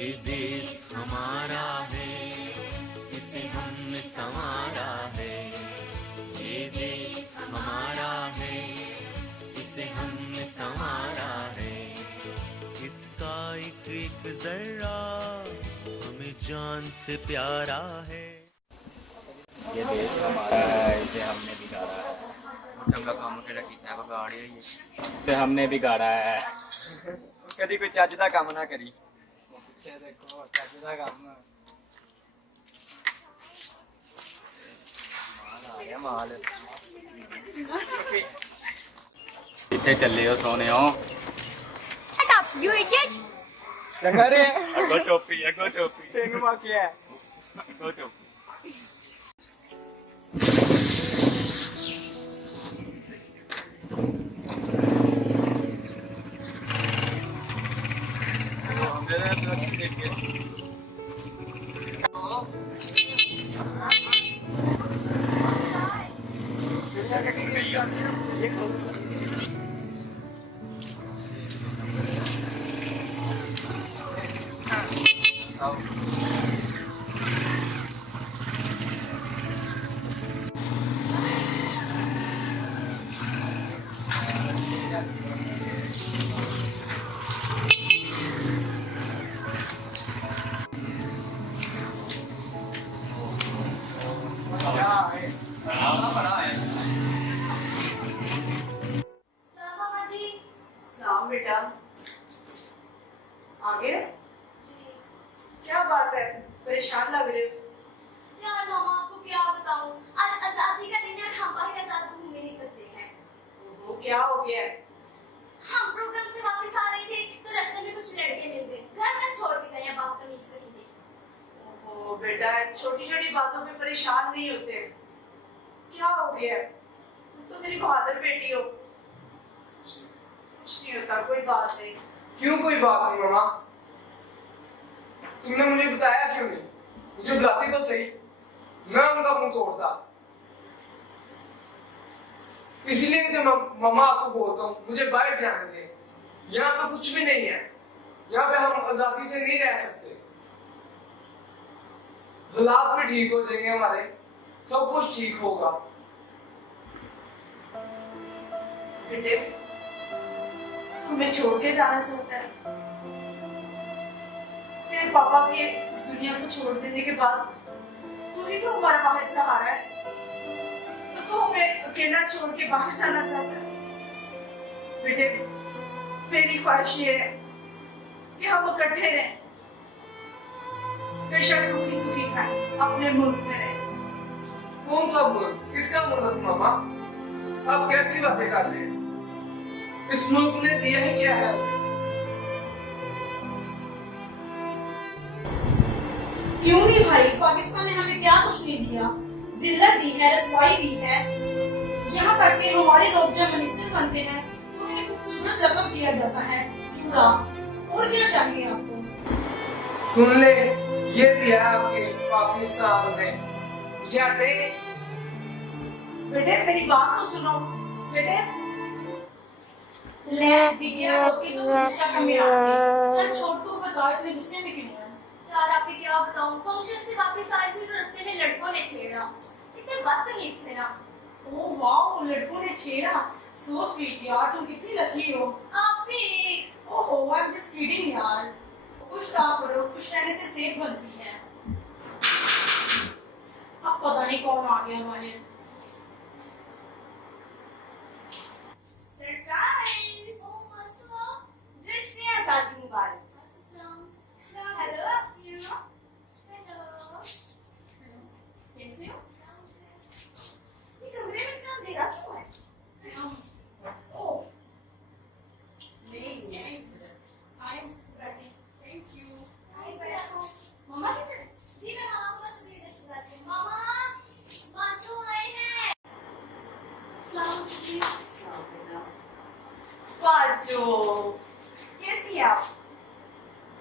ये देश हमारा है, इसे हमने संवारा है। ये देश हमारा है, इसे हमने संवारा है। इसका एक एक जर्रा हमें जान से प्यारा है। ये देश हमारा है, इसे हमने बिगाड़ा है। चंगा काम केड़ा कीता बगाड़ है ये, इसे हमने बिगाड़ा है। कदी कोई चज दा काम ना करी। पीछे देखो, चज दा काम माल किथे चले हो सोने हो? Shut up, you idiot! चंगा रे अगो चोपी तेंग माकिया अगो चोपी। मेरे लक्ष्य देखिए बेटा आगे क्या बात है, परेशान लग रहे हो? यार मामा आपको क्या बताऊं, आज आजादी का दिन है और हम बाहर आजाद घूम भी नहीं सकते हैं। वो क्या हो गया है? हम प्रोग्राम से वापस आ रहे थे तो रास्ते में कुछ लड़के मिल गए, घर तक छोड़ के गए, बदतमीज कहीं पे। ओहो बेटा, छोटी छोटी बातों पे परेशान नहीं होते। क्या हो गया है? तुम तो मेरी बहादुर बेटी हो। कुछ नहीं होता, कोई बात नहीं। क्यों कोई बात नहीं मामा? तुमने मुझे बताया क्यों नहीं? मुझे बुलाती तो सही, मैं उनका मुंह तोड़ता। इसीलिए तो मामा आपको बोलता हूँ मुझे बाहर जाने दे। यहाँ पे कुछ भी नहीं है, यहाँ पे हम आजादी से नहीं रह सकते। हालात भी ठीक हो जाएंगे हमारे, सब कुछ ठीक होगा। बेटे तुम्हें छोड़ के जाना चाहता है? तेरे पापा के इस दुनिया को छोड़ देने के बाद तू ही तो हमारा वाहिद सहारा है, तो तू हमें अकेला छोड़ के बाहर जाना चाहता है? बेटे मेरी ख्वाहिश ये है कि हम इकट्ठे रहें, बेशक रूखी सूखी खाएं, अपने मुल्क में रहें। कौन सा मुल्क? किसका मुल्क मामा? आप कैसी बातें कर रहे हैं? इस मुल्क ने दिया है क्या है? क्यों नहीं भाई, पाकिस्तान ने हमें क्या कुछ नहीं दिया, जिल्लत दी है, रसवाई दी है। यहाँ तक कि हमारे लोग जब मिनिस्टर बनते हैं तो उन्हें खूबसूरत लक़ब दिया जाता है, चूड़ा। और क्या चाहिए आपको? सुन ले, ये दिया है आपके पाकिस्तान ने, जाटे। बेटे मेरी बात तो सुनो। बेटे ले बिगिया होती तो गुस्सा कम आती। चल छोड़, तू बता इतने गुस्से में क्यों है? यार आपको क्या बताऊं, फंक्शन से वापस आई थी तो रास्ते में लड़कों ने छेड़ा, इतने बदतमीज थे ना। ओह वाह, लड़कों ने छेड़ा, सो स्वीट यार, तुम कितनी लकी हो। आप भी। ओहो आई एम जस्ट किडिंग यार। खुश रहा करो, खुश रहने से सेहत बनती है। अब पता नहीं कौन आ गया हमारे। जश्न आजादी मुबारक। हेलो हेलो, कैसे हो? ये कमरे में इतना अंधेरा क्यों है? ओह नहीं है, I am ready. Thank you. आई बैठो। मामा किधर है? जी मैं मामा को बस इधर से बात करूं। मामा मासू आए हैं। सलाम जी। बाजो कैसी है आप?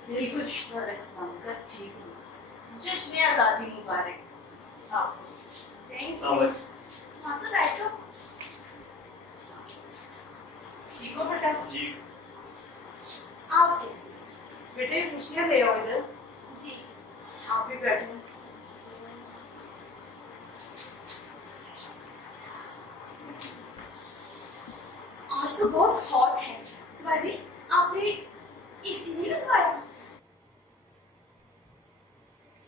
बिल्कुल शुक्र है, मानकर ठीक हूँ। जश्न आजादी मुबारक आपको। Thank you. मासू बैठो। ठीक हो बेटा? जी। आप कैसे? बेटे कुर्सियां ले आओ इधर। जी। आप भी बैठो। आज तो बहुत हॉट है। बाजी आपने एसी नहीं लगवाया?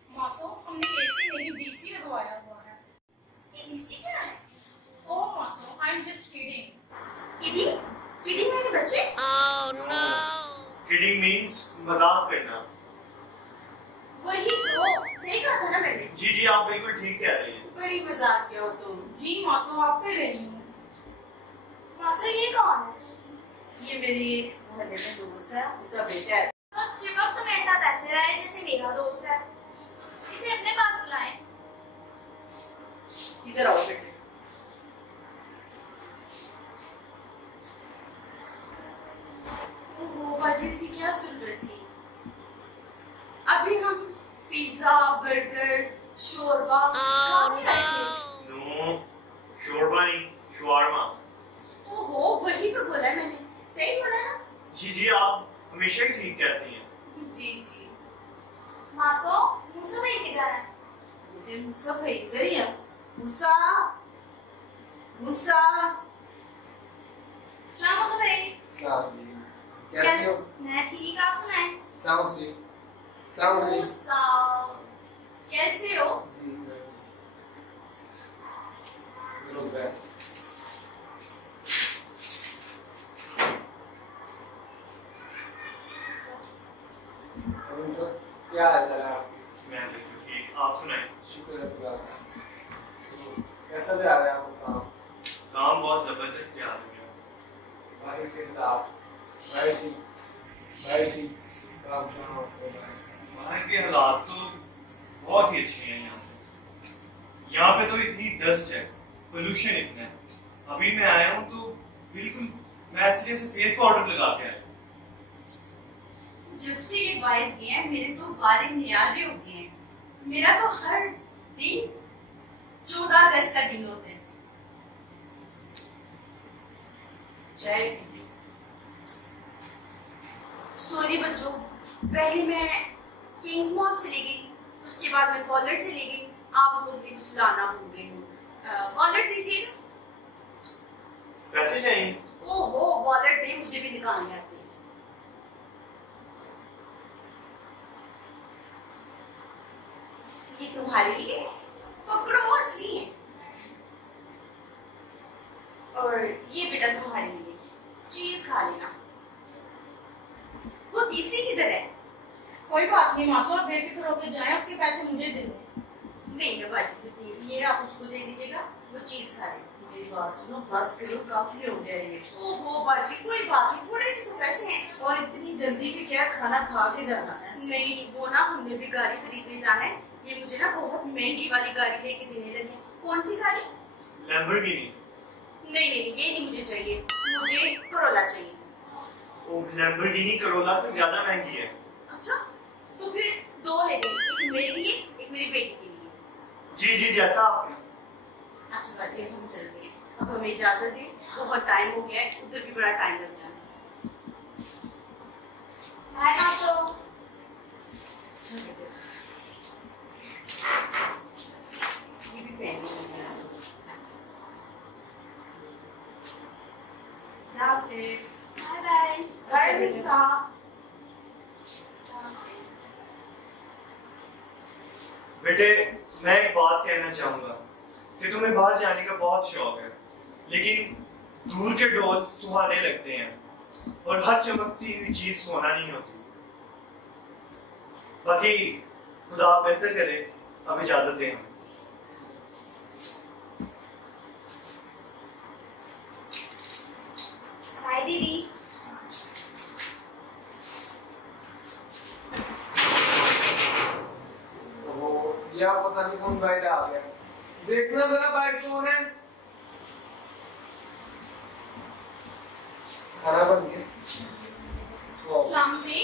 मासो हमने एसी नहीं बीसी लगवाया हुआ है। ये एसी क्या है? ओह मासो I am just kidding. Kidding? Kidding मेरे बच्चे? किडिंग मींस मजाक करना। वही तो सही कहा था ना मैंने। जी जी आप बिल्कुल ठीक कह रही हैं। बड़ी मजाक किया हो तुम। जी मासो आप पे रही हूँ। मासो ये कौन है? ये मेरी मोहल्ले में दोस्त है, उनका बेटा है। तो चिपक तो मेरे साथ ऐसे रहा है जैसे मेरा दोस्त है। इसे अपने पास बुलाएं। इधर आओ बेटे। वो बाजी इसकी क्या जरूरत थी? अभी हम पिज्जा, बर्गर, शोरबा खा के आए थे। नो, शोरबा नहीं, शवारमा। ओहो, वही तो बोला है मैंने। सही बोला ना? जी जी आप हमेशा ही ठीक कहती हैं। जी जी। मासो मूसो भाई किधर है? बेटे मूसा भाई इधर ही है। मूसा, मूसा। सलाम मूसो भाई। सलाम जी। कैसी हो? मैं ठीक, आप सुनाएं? सलाम जी। सलाम जी। मूसा, कैसे हो? जी रुक जाए। क्या हाल है आपकी? मैं बिल्कुल ठीक, आप सुनाएं? शुक्र है खुदा का। कैसा जा रहा है आपका काम? काम बहुत जबरदस्त जा रहा है। बाहर के खिलाफ भाई काम कहाँ होता है? वहाँ के हालात तो बहुत ही अच्छे हैं यहाँ से। यहाँ पे तो इतनी डस्ट है, पोल्यूशन इतना है। अभी मैं आया हूँ तो बिल्कुल मैं इसलिए से फेस पाउडर लगा के आया। जब से ये बाहर गए हैं मेरे तो बारे नियारे हो गए हैं। मेरा तो हर दिन 14 अगस्त का दिन होता है। चाय पीजिए। सॉरी बच्चों, पहले मैं किंग्स मॉल चली गई, उसके बाद मैं वॉलेट चली गई। आप लोग भी कुछ लाना भूल गए हो। वॉलेट दीजिएगा। पैसे चाहिए? ओहो, वॉलेट दे, मुझे भी निकालने आती है। ये तुम्हारे लिए, पकड़ो, असली है। और ये बेटा तुम्हारे लिए, चीज खा लेना। वो तीसरी किधर है? कोई बात नहीं मासो आप बेफिक्र होकर जाएं, उसके पैसे मुझे दे दो। नहीं मैं बाजी को दे, ये आप उसको दे दीजिएगा, वो चीज खा ले। मेरी बात सुनो, बस करो, काफी हो गया ये। ओहो बाजी कोई बात नहीं, थोड़े से तो पैसे हैं। और इतनी जल्दी भी क्या खाना खा के जाना है? नहीं, वो ना हमने भी गाड़ी खरीदने जाना है। ये मुझे ना बहुत महंगी वाली गाड़ी लेके देने लगी। कौन सी गाड़ी? लैम्बोर्गिनी। नहीं नहीं ये नहीं मुझे चाहिए, मुझे करोला चाहिए। वो लैम्बोर्गिनी करोला से ज्यादा महंगी है। अच्छा तो फिर दो ले लें, एक मेरे लिए, एक मेरी बेटी के लिए। जी जी जैसा आपने। अच्छा बाजी हम चलते हैं, अब हमें इजाजत दें, बहुत टाइम हो गया है, उधर भी बड़ा टाइम लग जाना है। बाय मासो। अच्छा बेटे, ये भी पहन लेंगे। अच्छा अच्छा, बाय बाय। बाय मिर्सा। बेटे मैं एक बात कहना चाहूंगा कि तुम्हें बाहर जाने का बहुत शौक है, लेकिन दूर के डोल सुहाने लगते हैं और हर चमकती हुई चीज सोना नहीं होती। बाकी खुदा बेहतर करे, अब इजाजत दें। बाय दीदी। या पता नहीं कौन बाहर आ गया। देखना जरा बाहर कौन है। खाना बन गया। सलाम जी।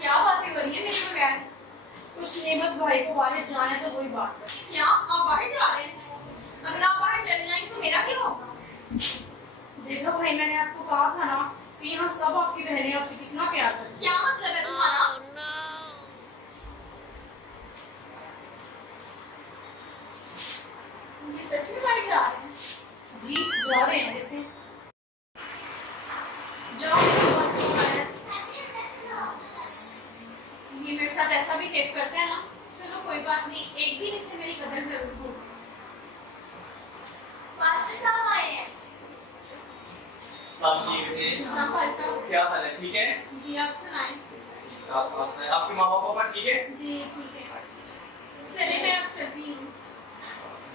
क्या बातें हो रही है मेरे बगैर? कुछ नहीं, बस भाई को बाहर जाना है तो वही बात है। क्या आप बाहर जा रहे हैं? अगर आप बाहर चले जाएंगे तो मेरा क्या होगा? देखो भाई मैंने आपको कहा था ना सच में बाहर जा रहे हैं? जी जा रहे हैं। देखते जाओ, ये मेरे साथ ऐसा भी टेप करते हैं ना। चलो कोई बात नहीं, एक दिन इससे मेरी कदर जरूर होगी। मास्टर साहब आए हैं। हाँ भाई साहब। क्या हाल है? ठीक है? जी आप सुनाएं। आपके माँ बाप ठीक है? जी ठीक है। चलिए मैं अब चलती हूँ।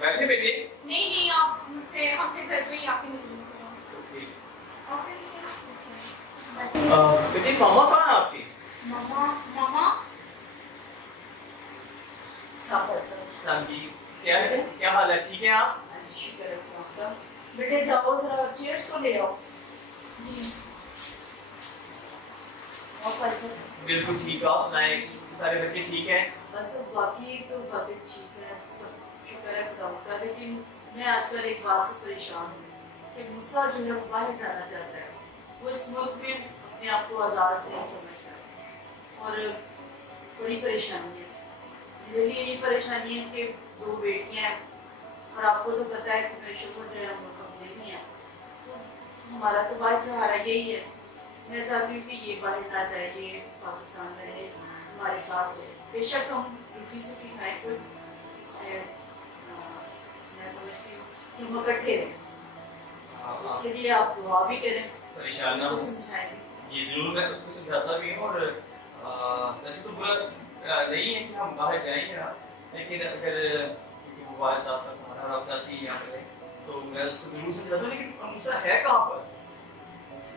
बैठे बेटे। नहीं आप मुझसे हमसे घर पे ही आके मिलिए। बेटे मामा कहाँ है आपके? मामा सलाम जी, क्या है? क्या हाल है? ठीक है आप? शुक्र है आपका। बेटे जाओ जरा चेयर्स को ले आओ। जी और कैसे? बिल्कुल ठीक है। आप सुनाए, सारे बच्चे ठीक हैं? बस बाकी तो बातें ठीक है, सब शुक्र है खुदा का। लेकिन मैं आजकल एक बात से परेशान हूँ कि मूसा जो है वो बाहर जाना चाहता है। वो इस मुल्क में अपने आप को आज़ाद नहीं समझता और बड़ी परेशानी है। मेरे लिए ये परेशानी है कि 2 बेटियां हैं और आपको तो पता है कि मेरे शुक्र जो है वो नहीं है, तो हमारा तो वाहिद सहारा यही है। मैं चाहती हूँ कि ये बाहर ना जाए, ये पाकिस्तान में रहे, हमारे साथ रहे। बेशक हम रूखी सूखी खाए, कोई इसमें मैं समझती हूँ कि हम इकट्ठे रहें। उसके लिए आप दुआ भी करें, परेशान ना हो। समझाएंगे। ये जरूर मैं उसको समझाता भी हूँ। और वैसे तो बुरा नहीं है कि हम बाहर जाएंगे ना, लेकिन अगर वो वालिद आपका सहारा आप चाहती है यहाँ पे, तो मैं उसको जरूर समझाता हूँ। लेकिन मूसा है कहाँ पर?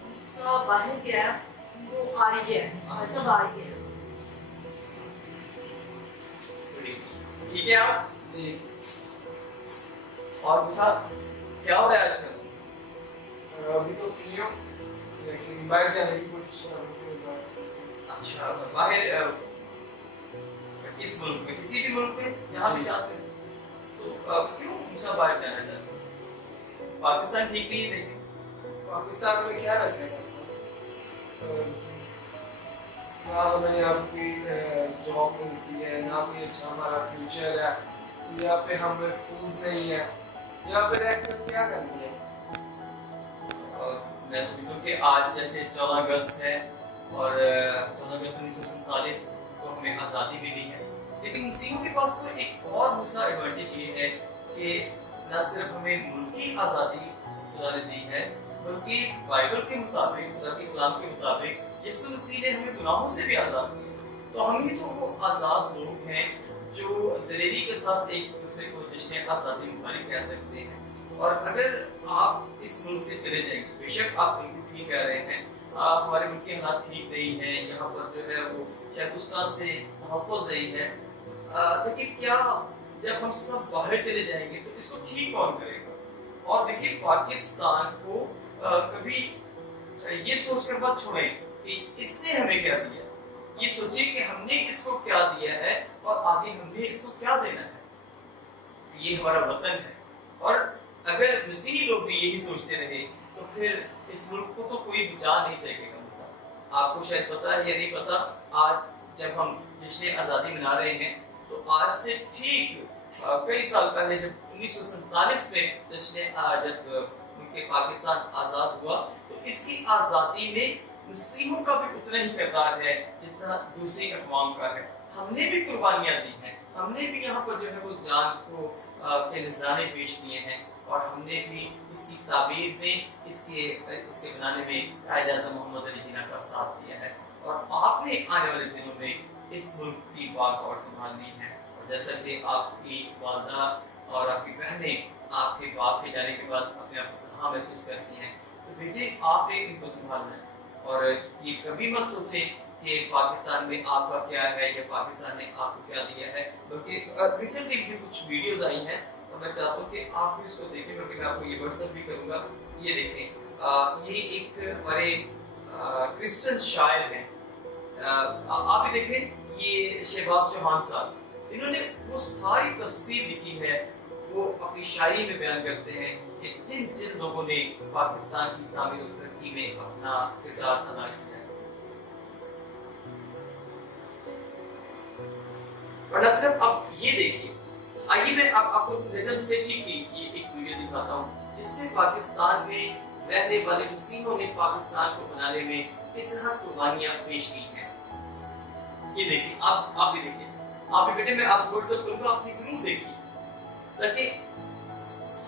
मूसा बाहर गया, वो आ गया, सब आ गया। ठीक है आप? जी और मूसा क्या हो रहा है आजकल? अभी तो फ्री हूँ, लेकिन बाहर जाने की कोशिश कर रहा हूँ। अच्छा, बाहर किस मुल्क में? किसी भी मुल्क में, यहाँ भी जा सकते? तो क्यों मूसा बाहर जाना चाहते हैं? पाकिस्तान ठीक नहीं है? देखिए पाकिस्तान में क्या रखेगा ना, हमें यहाँ कोई जॉब मिलती है, ना कोई अच्छा हमारा फ्यूचर है, यहाँ पे हमें फूज नहीं है, यहाँ पे रहकर क्या करनी है? मैं समझता हूँ कि आज जैसे 14 अगस्त है और 14 अगस्त 1947 को हमें आज़ादी मिली है, लेकिन मुस्लिमों के पास तो एक और दूसरा एडवांटेज ये है कि न सिर्फ हमें मुल्क की आज़ादी खुदा ने दी है, बल्कि बाइबल के मुताबिक, खुदा के कलाम के मुताबिक यीशु मसीह ने हमें गुनाहों से भी आज़ाद किया। तो हम ही तो वो आज़ाद लोग हैं जो दलेरी के साथ एक दूसरे को जश्न आज़ादी मुबारक कह सकते हैं। और अगर आप इस मुल्क से चले जाएंगे, बेशक आप बिल्कुल ठीक कह रहे हैं, हमारे मुल्क के हालात ठीक नहीं है, यहाँ पर जो है वो शायद उसका से महफूज नहीं है, लेकिन क्या जब हम सब बाहर चले जाएंगे तो इसको ठीक कौन करेगा? और देखिए पाकिस्तान को कभी ये सोचकर मत छोड़ें कि इसने हमें क्या दिया, ये सोचिए कि हमने इसको क्या दिया है और आगे हमें इसको क्या देना है। ये हमारा वतन है और अगर मसीही लोग भी यही सोचते रहे तो फिर इस मुल्क को तो कोई बचा नहीं सकेगा। आपको शायद पता है या नहीं पता, आज जब हम जश्न आज़ादी मना रहे हैं तो आज से ठीक कई साल पहले जब 1947 में जश्न जब पाकिस्तान आज़ाद हुआ तो इसकी आज़ादी में मसीहों का भी उतना ही किरदार है जितना दूसरी अक़वाम का है। हमने भी कुर्बानियां दी हैं, हमने भी यहाँ पर जो है वो जान को के नजराने पेश किए हैं और हमने भी इसकी ताबीर में इसके बनाने में कायद-ए-आज़म मोहम्मद अली जिन्ना का साथ दिया है और आपने आने वाले दिनों में इस मुल्क की बात और संभालनी है। और जैसा कि आपकी वालदा और आपकी बहनें आपके बाप के जाने के बाद अपने आप को कहाँ महसूस करती हैं, तो बेटे आपने इनको संभालना है। और ये कभी मत सोचें कि पाकिस्तान में आपका क्या है या पाकिस्तान ने आपको क्या दिया है, बल्कि रिसेंटली मुझे कुछ वीडियोस आई हैं और मैं चाहता हूँ कि आप भी इसको देखें, बल्कि मैं आपको ये व्हाट्सएप भी करूँगा। ये देखें, ये एक हमारे क्रिश्चियन शायर हैं, आप भी देखें, ये शहबाज चौहान साहब, इन्होंने वो सारी तफसीर लिखी है, वो अपनी शायरी में बयान करते हैं कि जिन जिन लोगों ने पाकिस्तान की तामीर और तरक्की में अपना किरदार अदा किया है। और न सिर्फ अब ये देखिए आइए मैं आपको नजम सेठी की ये एक वीडियो दिखाता हूँ जिसमें पाकिस्तान में रहने वाले मुस्लिमों ने पाकिस्तान को बनाने में किस तरह कुर्बानियां पेश की हैं। ये देखिए, आप भी देखिए, आप भी बेटे, मैं आपको व्हाट्सएप करूंगा, आप प्लीज जरूर देखिए ताकि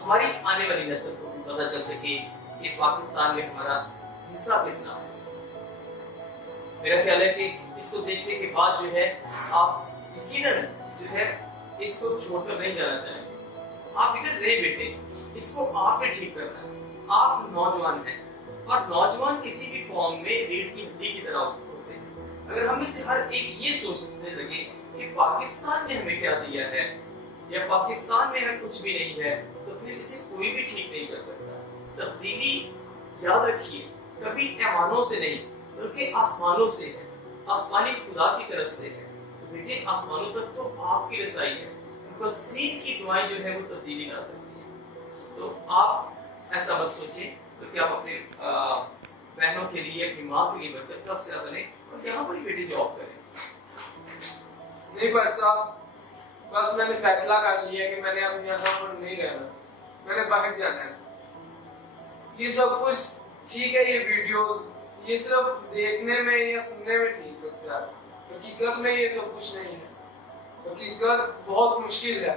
हमारी आने वाली नस्ल को भी पता चल सके कि पाकिस्तान में हमारा हिस्सा कितना है। मेरा ख्याल है कि इसको देखने के बाद जो है आप यकीनन जो है इसको छोड़कर नहीं जाना चाहेंगे। आप इधर रहे बेटे, इसको आपने ठीक करना है। आप नौजवान हैं और नौजवान किसी भी कौम में रीढ़ की हड्डी की तरह होते हैं। अगर हम इसे हर एक ये सोचने लगे कि पाकिस्तान ने हमें क्या दिया है या पाकिस्तान में हमें कुछ भी नहीं है, तो फिर इसे कोई भी ठीक नहीं कर सकता। तब्दीली याद रखिए कभी ऐवानों से नहीं बल्कि आसमानों से है, आसमानी खुदा की तरफ से है। तो बेटे आसमानों तक तो आपकी रसाई है, मुक़द्दसीन की दुआएं जो है वो तब्दीली ला सकती है। तो आप ऐसा मत सोचें तो कि आप अपने बहनों के लिए, अपनी माँ के लिए बरकत कब से बने और यहाँ पर ही बेटे जॉब करें। नहीं भाई साहब, बस मैंने फैसला कर लिया कि मैंने अब यहाँ पर नहीं रहना, मैंने बाहर जाना है। ये सब कुछ ठीक है, ये वीडियोस ये सिर्फ देखने में या सुनने में ठीक लगता है, हकीकत में ये सब कुछ नहीं है। हकीकत बहुत मुश्किल है।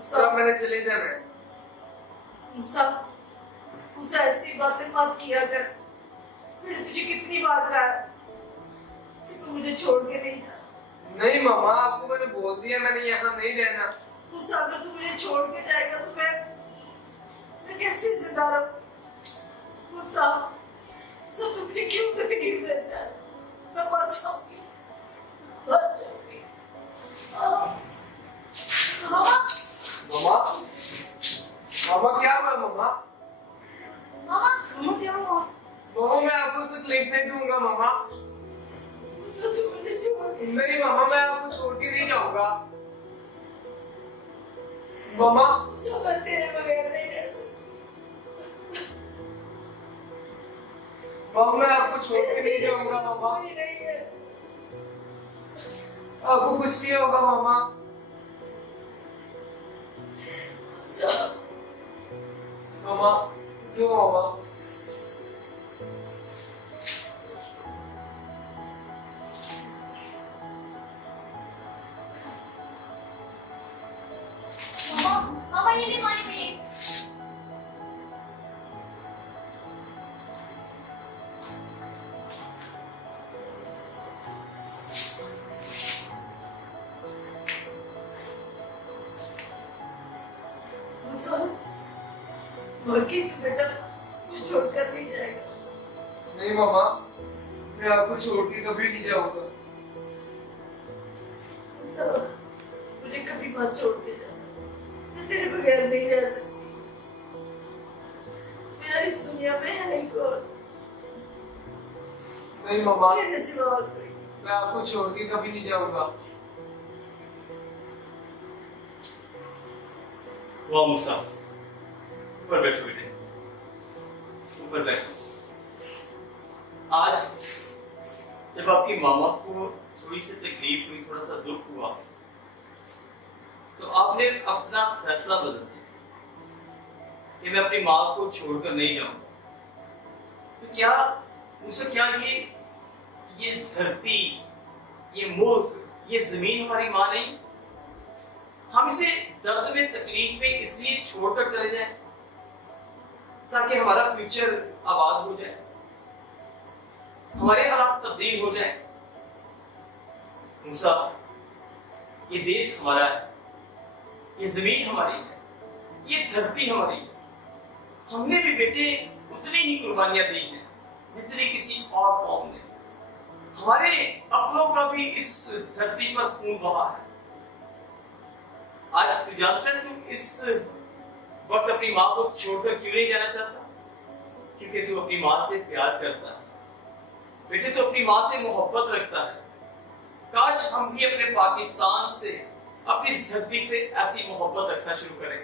सब मैंने चले जाना है। मुझसे ऐसी बातें मत किया कर। मैंने तुझे कितनी बार कहा कि तू मुझे छोड़ के नहीं जा। नहीं मामा, आपको मैंने बोल दिया मैंने यहाँ नहीं रहना। मुझसे अगर तू मुझे छोड़ के जाएगा तो मैं कैसे जिंदा रहूं? मुझसे तू मुझे क्यों तकलीफ देता है? मैं मर जाऊंगी। मामा, मामा क्या हुआ मामा? मामा क्या हुआ? मामा मैं आपको तकलीफ नहीं दूंगा मामा। तू मुझे छोड़ के नहीं मामा, मैं आपको छोड़ के नहीं जाऊंगा मामा। मैं तेरे बगैर नहीं रहूंगा। मामा मैं आपको छोड़ के नहीं जाऊंगा मामा। आपको कुछ नहीं होगा मामा। मामा क्यों मामा? मामा ये ले पानी पिए। बाकी तू बेटा मुझे छोड़कर नहीं जाएगा। नहीं मामा, मैं आपको छोड़ के कभी नहीं जाऊंगा। मुझे कभी मत छोड़ के जा। मैं तेरे बगैर नहीं रह सकती। मेरा इस दुनिया में है ही कौन? नहीं मामा, मेरे सिवा और कोई। मैं आपको छोड़ के कभी नहीं जाऊंगा। वाह मूसा, ऊपर बैठो बेटे, ऊपर बैठो। आज जब आपकी मामा को थोड़ी सी तकलीफ हुई, थोड़ा सा दुख हुआ, तो आपने अपना फैसला बदल दिया कि मैं अपनी माँ को छोड़कर नहीं जाऊंगा। तो क्या मूसा, क्या ये धरती, ये मुल्क, ये जमीन हमारी माँ नहीं? हम इसे दर्द में, तकलीफ में इसलिए छोड़कर चले जाएं ताकि हमारा फ्यूचर आबाद हो जाए, हमारे हालात तब्दील हो जाए। मूसा, ये देश हमारा है, ये जमीन हमारी है, ये धरती हमारी है। हमने भी बेटे उतनी ही कुर्बानियां दी हैं जितनी किसी और कौम ने। हमारे अपनों का भी इस धरती पर खून बहा है। आज तू जानता है तू इस वक्त अपनी माँ को छोड़कर क्यों नहीं जाना चाहता? क्योंकि तू अपनी माँ से प्यार करता है बेटे, तू अपनी माँ से मोहब्बत रखता है। काश हम भी अपने पाकिस्तान से, अपनी इस धरती से ऐसी मोहब्बत रखना शुरू करें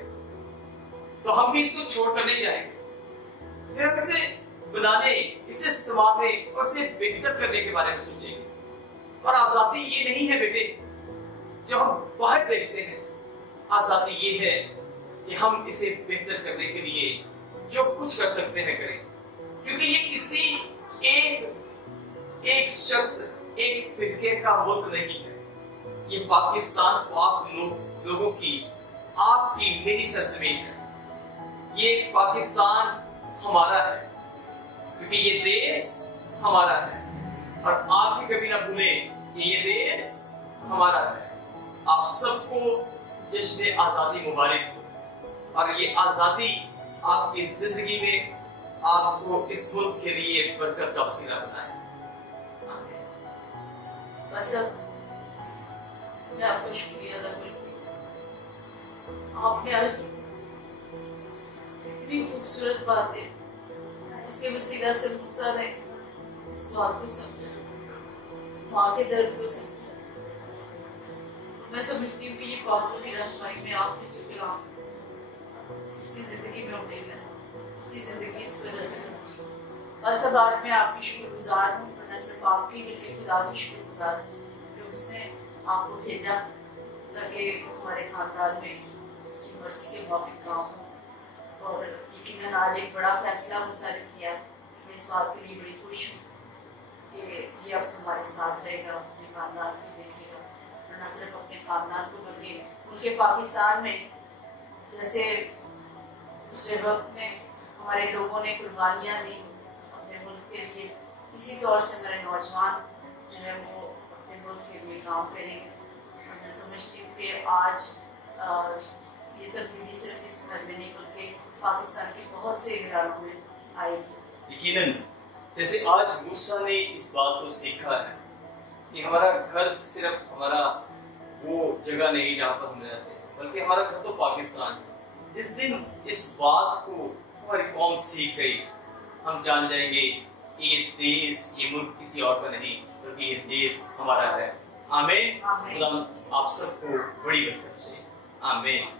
तो हम भी इसको छोड़कर नहीं जाएंगे। फिर हम इसे बनाने, इसे संवारने और इसे बेहतर करने के बारे में सोचेंगे। और आजादी ये नहीं है बेटे जो हम बाहर देखते हैं, आजादी ये है कि हम इसे बेहतर करने के लिए जो कुछ कर सकते हैं करें, क्योंकि ये किसी एक शख्स, एक फिरके का मुल्क नहीं है। ये पाकिस्तान पाक लोगों की, आपकी, मेरी सरजमीन है। ये पाकिस्तान हमारा है, क्योंकि ये देश हमारा है। और आप भी कभी ना भूलें कि ये देश हमारा है। आप सबको जश्न आजादी मुबारक हो, और ये आजादी आपकी जिंदगी में आपको इस मुल्क के लिए बरकत का वसीला बनाए। बस अब मैं आपका शुक्रिया अदा करती हूँ। आपने आज इतनी खूबसूरत बातें जिसके वसीला से मूसा ने इस बात को समझा, माँ के दर्द को समझा। मैं समझती हूँ कि ये बातों की रहनुमाई में आपने जो कलाम इसकी जिंदगी में उठेगा, इसकी जिंदगी इस वजह से बनती है। बस अब आज मैं आपकी शुक्रगुजार हूँ, न सिर्फ आपकी बल्कि खुदा की शुक्रगुजार हूँ जो उसने आपको भेजा ताकि हमारे खानदान में उसकी मर्जी के मुताबिक काम हो। और यकीनन आज एक बड़ा फैसला मुसारिफ किया। मैं इस बात के लिए बड़ी खुश हूँ कि ये अब हमारे साथ रहेगा, अपने खानदान को देखेगा, और न सिर्फ अपने खानदान को बल्कि उनके पाकिस्तान में जैसे दूसरे वक्त में हमारे लोगों ने कुर्बानियाँ दी अपने मुल्क के लिए, इसी तौर से मेरे नौजवान जो है वो अपने मुल्क के लिए काम करेंगे। और मैं समझती हूँ कि आज ये तब्दीली सिर्फ इस घर में नहीं बल्कि पाकिस्तान के बहुत से इलाकों में आएगी। यकीनन जैसे आज मूसा ने इस बात को सीखा है कि हमारा घर सिर्फ हमारा वो जगह नहीं जहाँ पर हम रहते हैं, बल्कि हमारा घर तो पाकिस्तान है। जिस दिन इस बात को हमारी कौम सीख गई, हम जान जाएंगे कि ये देश, ये मुल्क किसी और का नहीं बल्कि ये देश हमारा है। आमीन। खुदा आप सबको बड़ी बरकत से। आमीन।